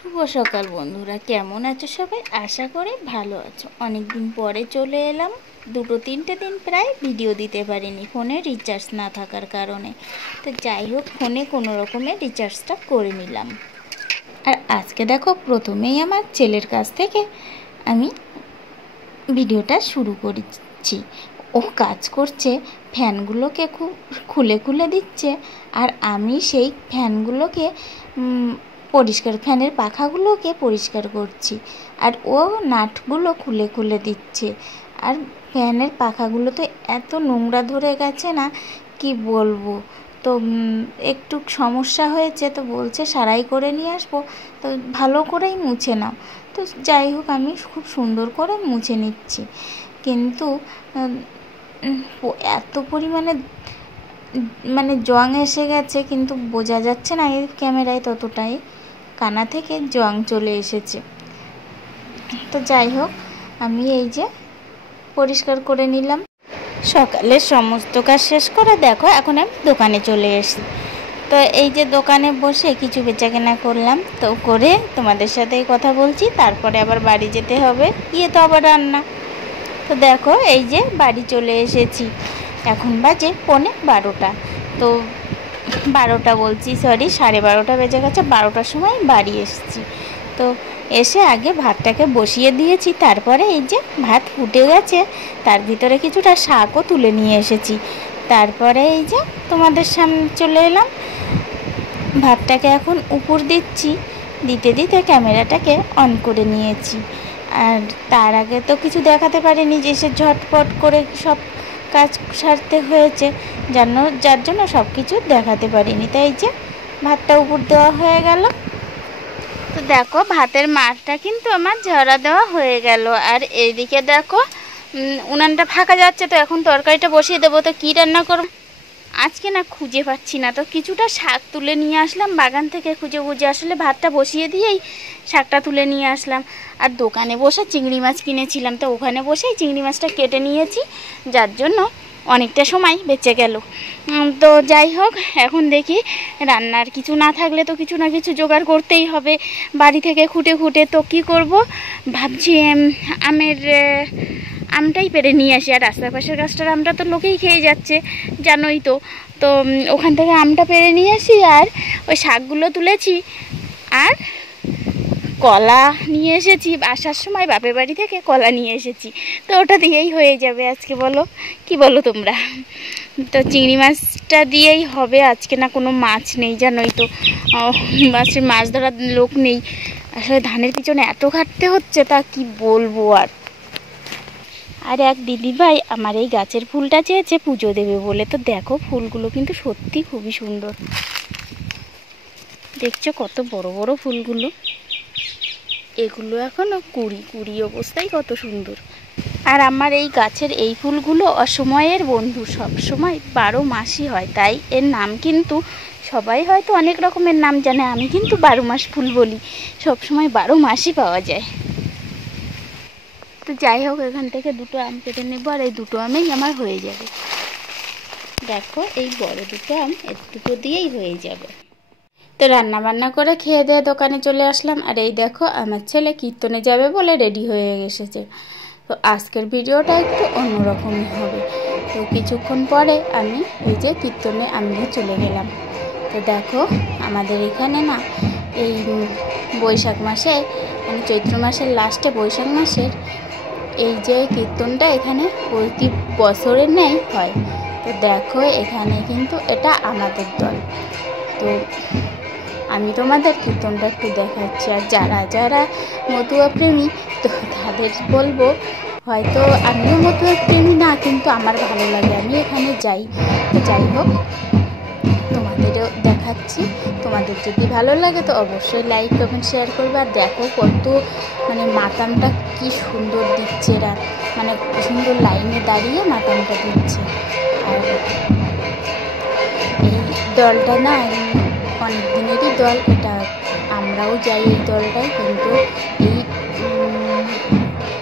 শুভ সকাল বন্ধুরা, কেমন আছো সবাই? আশা করি ভালো আছো। অনেক দিন পরে চলে এলাম। 2-3 দিন প্রায় ভিডিও দিতে পারিনি, ফোনে রিচার্জ না থাকার কারণে। তো যাই হোক, ফোনে কোনো রকমের রিচার্জটা করে নিলাম। আর আজকে দেখো, প্রথমেই আমার ছেলের কাছ থেকে আমি ভিডিওটা শুরু করেছি। ও কাজ করছে, ফ্যানগুলোকে খুলে খুলে দিচ্ছে, আর আমি সেই ফ্যানগুলোকে পরিষ্কার, ফ্যানের পাখাগুলোকে পরিষ্কার করছি। আর ও নাটগুলো খুলে খুলে দিচ্ছে। আর ফ্যানের পাখাগুলো তো এত নোংরা ধরে গেছে না, কি বলবো। তো একটু সমস্যা হয়েছে, তো বলছে সারাই করে নিয়ে আসবো, তো ভালো করেই মুছে নাও। তো যাই হোক, আমি খুব সুন্দর করে মুছে নিচ্ছি। কিন্তু এত পরিমাণে জং এসে গেছে, কিন্তু বোঝা যাচ্ছে না এই ক্যামেরায়, ততটাই কানা থেকে জং চলে এসেছে। তো যাই হোক, আমি এই যে পরিষ্কার করে নিলাম। সকালের সমস্ত কাজ শেষ করে দেখো, এখন আমি দোকানে চলে এসেছি। তো এই যে দোকানে বসে কিছু বেচাকেনা করলাম, তো করে তোমাদের সাথেই কথা বলছি। তারপরে আবার বাড়ি যেতে হবে, গিয়ে তো আবার রান্না। তো দেখো, এই যে বাড়ি চলে এসেছি। এখন বাজে 11:15। তো 12টা বলছি, সরি, 12:30 বেজে গেছে। 12টার সময় বাড়ি এসেছি। তো এসে আগে ভাতটাকে বসিয়ে দিয়েছি। তারপরে এই যে ভাত ফুটে গেছে, তার ভিতরে কিছুটা শাকও তুলে নিয়ে এসেছি। তারপরে এই যে তোমাদের সামনে চলে এলাম। ভাতটাকে এখন উপর দিচ্ছি, দিতে দিতে ক্যামেরাটাকে অন করে নিয়েছি। আর তার আগে তো কিছু দেখাতে পারিনি, যে সে ঝটপট করে সব কাজ সারতে হয়েছে, যার জন্য সব কিছু দেখাতে পারিনি। তাই যে ভাতটা উপর দেওয়া হয়ে গেল। তো দেখো, ভাতের মারটা কিন্তু আমার ঝরা দেওয়া হয়ে গেল। আর এইদিকে দেখো, উনানটা ফাঁকা যাচ্ছে। তো এখন তরকারিটা বসিয়ে দেবো। তো কী রান্না করব আজকে না খুঁজে পাচ্ছি না। তো কিছুটা শাক তুলে নিয়ে আসলাম বাগান থেকে, খুঁজে খুঁজে। আসলে ভাতটা বসিয়ে দিয়েই শাকটা তুলে নিয়ে আসলাম। আর দোকানে বসে চিংড়ি মাছ কিনেছিলাম, তো ওখানে বসেই চিংড়ি মাছটা কেটে নিয়েছি, যার জন্য অনেকটা সময় বেঁচে গেল। তো যাই হোক, এখন দেখি রান্নার কিছু না থাকলে তো কিছু না কিছু জোগাড় করতেই হবে বাড়ি থেকে খুঁটে খুঁটে। তো কী করব ভাবছি, আমটাই পেরে নিয়ে আসি। আর রাস্তার পাশের গাছটার আমটা তো লোকেই খেয়ে যাচ্ছে, জানোই তো। তো ওখান থেকে আমটা পেরে নিয়ে আসি। আর ওই শাকগুলো তুলেছি, আর কলা নিয়ে এসেছি। আসার সময় বাপের বাড়ি থেকে কলা নিয়ে এসেছি। তো ওটা দিয়েই হয়ে যাবে আজকে, বলো কি বলো তোমরা? তো চিংড়ি মাছটা দিয়েই হবে আজকে। না কোনো মাছ নেই, জানোই তো, মাছ ধরার লোক নেই। আসলে ধানের পিছনে এত খাটতে হচ্ছে, তা কি বলবো। আর এক দিদিভাই আমার এই গাছের ফুলটা চেয়েছে পুজো দেবে বলে। তো দেখো, ফুলগুলো কিন্তু সত্যি খুবই সুন্দর। দেখছো কত বড় বড় ফুলগুলো। এগুলো এখনো কুড়ি অবস্থায়, কত সুন্দর। আর আমার এই গাছের এই ফুলগুলো অসময়ের বন্ধু, সব সময় 12 মাসই হয়। তাই এর নাম কিন্তু সবাই হয়তো অনেক রকমের নাম জানে, আমি কিন্তু 12 মাস ফুল বলি। সব সময় 12 মাসই পাওয়া যায়। তো যাই হোক, এখান থেকে 2টো আম কেটে নেবো, আর এই 2টো আমেই আমার হয়ে যাবে। দেখো, এই বড় 2টো আম এর 2টো দিয়েই হয়ে যাবে। তো রান্না বান্না করে খেয়ে দিয়ে দোকানে চলে আসলাম। আর এই দেখো, আমার ছেলে কীর্তনে যাবে বলে রেডি হয়ে এসেছে। তো আজকের ভিডিওটা একটু অন্যরকমই হবে। তো কিছুক্ষণ পরে আমি এই যে কীর্তনে আমিও চলে গেলাম। তো দেখো, আমাদের এখানে না এই বৈশাখ মাসে, মানে চৈত্র মাসের লাস্টে বৈশাখ মাসের এই যে কীর্তনটা এখানে প্রতি বছরের নেই হয়। তো দেখো, এখানে কিন্তু এটা আমাদের দল। তো আমি তোমাদের কীর্তনটা একটু দেখাচ্ছি। আর যারা যারা মতুয়া প্রেমী, তো তাদের বলবো, হয়তো আমিও মতুয়া প্রেমী না, কিন্তু আমার ভালো লাগে, আমি এখানে যাই। তো যাই হোক, তোমাদেরও দেখাচ্ছি। তোমাদের যদি ভালো লাগে তো অবশ্যই লাইক কমেন্ট শেয়ার করবে। আর দেখো কত মাতামটা কি সুন্দর দিচ্ছে এরা, সুন্দর লাইনে দাঁড়িয়ে মাতামটা দিচ্ছে। আর এই দলটা না অনেক দিনেরই দল, এটা আমরাও যাই এই দলটায়। কিন্তু এই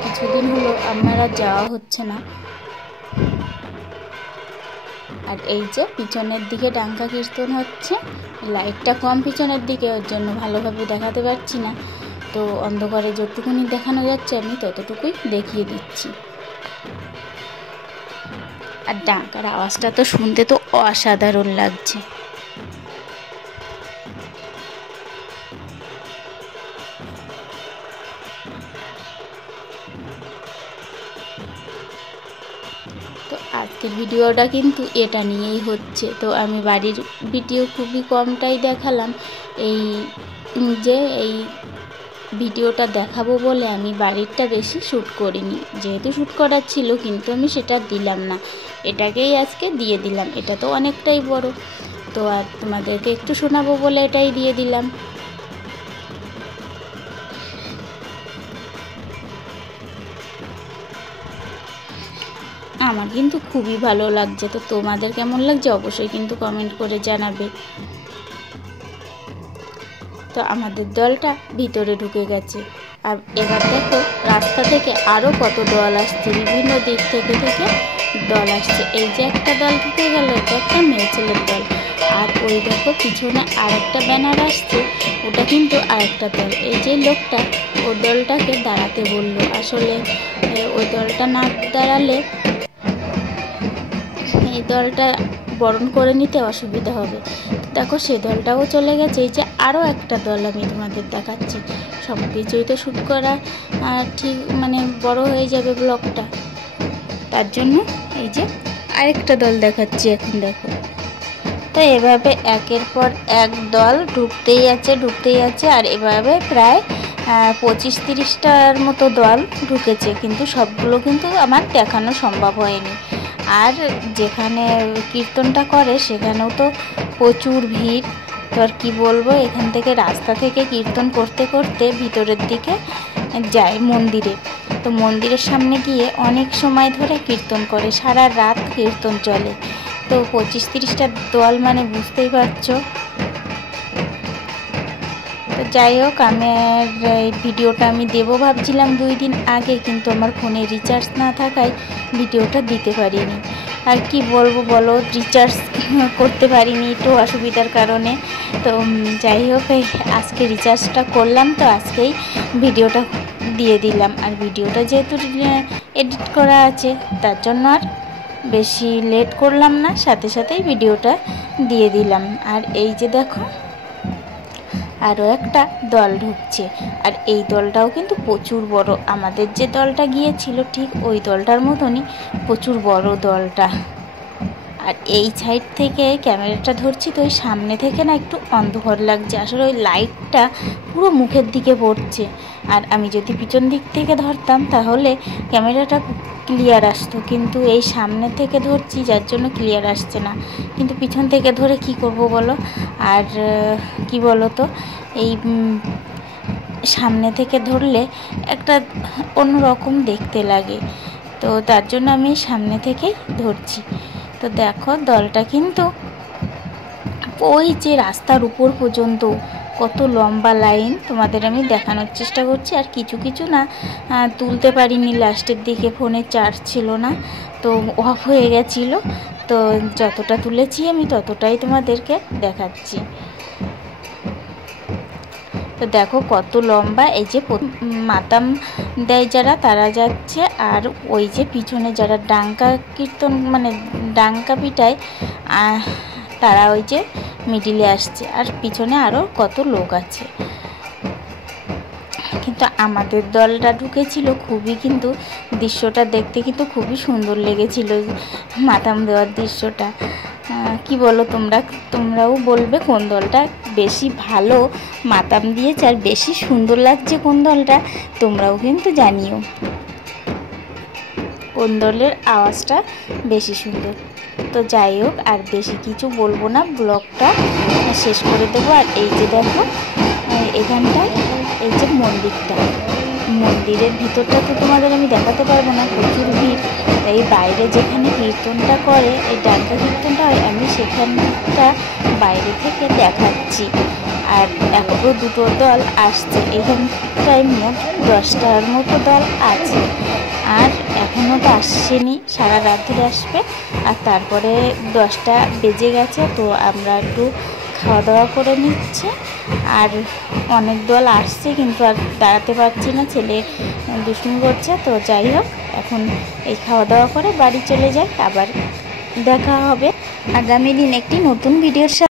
কিছুদিন হলো আমার আর যাওয়া হচ্ছে না। আর এই যে পিছনের দিকে ডাঙ্কা কীর্তন হচ্ছে, লাইটটা কম পিছনের দিকে, ওর জন্য ভালোভাবে দেখাতে পারছি না। তো অন্ধকারে যতটুকুনি দেখানো যাচ্ছে আমি ততটুকুই দেখিয়ে দিচ্ছি। আর ডাঙ্কার আওয়াজটা তো শুনতে তো অসাধারণ লাগছে। তো আজকের ভিডিওটা কিন্তু এটা নিয়েই হচ্ছে। তো আমি বাড়ির ভিডিও খুবই কমটাই দেখালাম, এই ভিডিওটা দেখাবো বলে আমি বাড়িরটা বেশি শ্যুট করিনি, যেহেতু শ্যুট করার ছিল কিন্তু আমি সেটা দিলাম না, এটাকেই আজকে দিয়ে দিলাম। এটা তো অনেকটাই বড়, তো আর তোমাদেরকে একটু শোনাবো বলে এটাই দিয়ে দিলাম। আমার কিন্তু খুবই ভালো লাগছে, তো তোমাদের কেমন লাগছে অবশ্যই কিন্তু কমেন্ট করে জানাবে। তো আমাদের দলটা ভিতরে ঢুকে গেছে। আর এবার দেখো রাস্তা থেকে আরও কত দল আসছে, বিভিন্ন দিক থেকে দল আসছে। এই যে একটা দল ঢুকে গেল, এটা একটা মেয়ে ছেলের দল। আর ওই দেখো পিছনে আরেকটা ব্যানার আসছে, ওটা কিন্তু আরেকটা দল। এই যে লোকটা ওই দলটাকে দাঁড়াতে বললো, আসলে ওই দলটা না দাঁড়ালে এই দলটা বরণ করে নিতে অসুবিধা হবে। দেখো সে দলটাও চলে গেছে। এই যে আরও একটা দল আমি তোমাদের দেখাচ্ছি, সব কিছুই তো শ্যুট করা ঠিক মানে বড় হয়ে যাবে ব্লগটা, তার জন্য এই যে আরেকটা দল দেখাচ্ছি এখন দেখো। তো এভাবে একের পর এক দল ঢুকতেই আছে। আর এভাবে প্রায় 25-30টার মতো দল ঢুকেছে, কিন্তু সবগুলো কিন্তু আমার দেখানো সম্ভব হয়নি। আর যেখানে কীর্তনটা করে সেখানেও তো প্রচুর ভিড়। তো আর কী বলবো, এখান থেকে রাস্তা থেকে কীর্তন করতে করতে ভিতরের দিকে যায় মন্দিরে। তো মন্দিরের সামনে গিয়ে অনেক সময় ধরে কীর্তন করে, সারা রাত কীর্তন চলে। তো 25-30টা দল মানে বুঝতেই পারছো। তো যাই হোক, আমার এই ভিডিওটা আমি দেবো ভাবছিলাম 2 দিন আগে, কিন্তু আমার ফোনে রিচার্জ না থাকায় ভিডিওটা দিতে পারিনি। আর কি বলবো বলো, রিচার্জ করতে পারিনি একটু অসুবিধার কারণে। তো যাই হোক, আজকে রিচার্জটা করলাম, তো আজকেই ভিডিওটা দিয়ে দিলাম। আর ভিডিওটা যেহেতু এডিট করা আছে, তার জন্য আর বেশি লেট করলাম না, সাথে সাথেই ভিডিওটা দিয়ে দিলাম। আর এই যে দেখো আরও একটা দল ঢুকছে, আর এই দলটাও কিন্তু প্রচুর বড়। আমাদের যে দলটা গিয়েছিল ঠিক ওই দলটার মতনই প্রচুর বড় দলটা। আর এই সাইড থেকে ক্যামেরাটা ধরছি, তো ওই সামনে থেকে না একটু অন্ধকার লাগছে, আসলে ওই লাইটটা পুরো মুখের দিকে পড়ছে। আর আমি যদি পিছন দিক থেকে ধরতাম তাহলে ক্যামেরাটা ক্লিয়ার আসতো, কিন্তু এই সামনে থেকে ধরছি যার জন্য ক্লিয়ার আসছে না। কিন্তু পিছন থেকে ধরে কি করব বলো। আর কি বলো তো, এই সামনে থেকে ধরলে একটা অন্যরকম দেখতে লাগে, তো তার জন্য আমি সামনে থেকেই ধরছি। তো দেখো দলটা কিন্তু ওই যে রাস্তার উপর পর্যন্ত কত লম্বা লাইন তোমাদের আমি দেখানোর চেষ্টা করছি। আর কিছু না তুলতে পারিনি, লাস্টের দিকে ফোনে চার্জ ছিল না, তো অফ হয়ে গেছিলো। তো যতটা তুলেছি আমি ততটাই তোমাদেরকে দেখাচ্ছি। তো দেখো কত লম্বা। এই যে মাতাম দেয় যারা, তারা যাচ্ছে। আর ওই যে পিছনে যারা ডাঙ্কা কীর্তন মানে ডাঙ্কা পিটায়, তারা ওই যে মিডিলে আসছে। আর পিছনে আরও কত লোক আছে। কিন্তু আমাদের দলটা ঢুকেছিল, খুবই কিন্তু দৃশ্যটা দেখতে কিন্তু খুবই সুন্দর লেগেছিল, মাতাম দেওয়ার দৃশ্যটা। কি বলো তোমরাও বলবে কোন দলটা বেশি ভালো মাতাম দিয়েছে আর বেশি সুন্দর লাগছে কোন দলটা, তোমরাও কিন্তু জানিও কোন দলের আওয়াজটা বেশি সুন্দর। তো যাই হোক, আর বেশি কিছু বলবো না, ব্লগটা শেষ করে দেবো। আর এই যে দেখো এখানটায় এই যে মন্দিরের ভিতরটা তো তোমাদের আমি দেখাতে পারবো না, প্রচুর ভিড়। এই বাইরে যেখানে কীর্তনটা করে, এই ডাঙ্কা কীর্তনটা হয়, আমি সেখানটা বাইরে থেকে দেখাচ্ছি। আর এখনও 2টো দল আসছে, এখানটায় মোট 10টার মতো দল আছে। আর এখন এখনও তো আসছেনি, সারা রাত ধরে আসবে। আর তারপরে 10টা বেজে গেছে, তো আমরা একটু খাওয়া দাওয়া করে নিচ্ছি। আর অনেক দল আসছে কিন্তু আর দাঁড়াতে পারছি না, ছেলে দুষ্টুমি করছে। তো যাই হোক, এখন এই খাওয়া দাওয়া করে বাড়ি চলে যাই, আবার দেখা হবে আগামী দিন একটি নতুন ভিডিওর সাথে।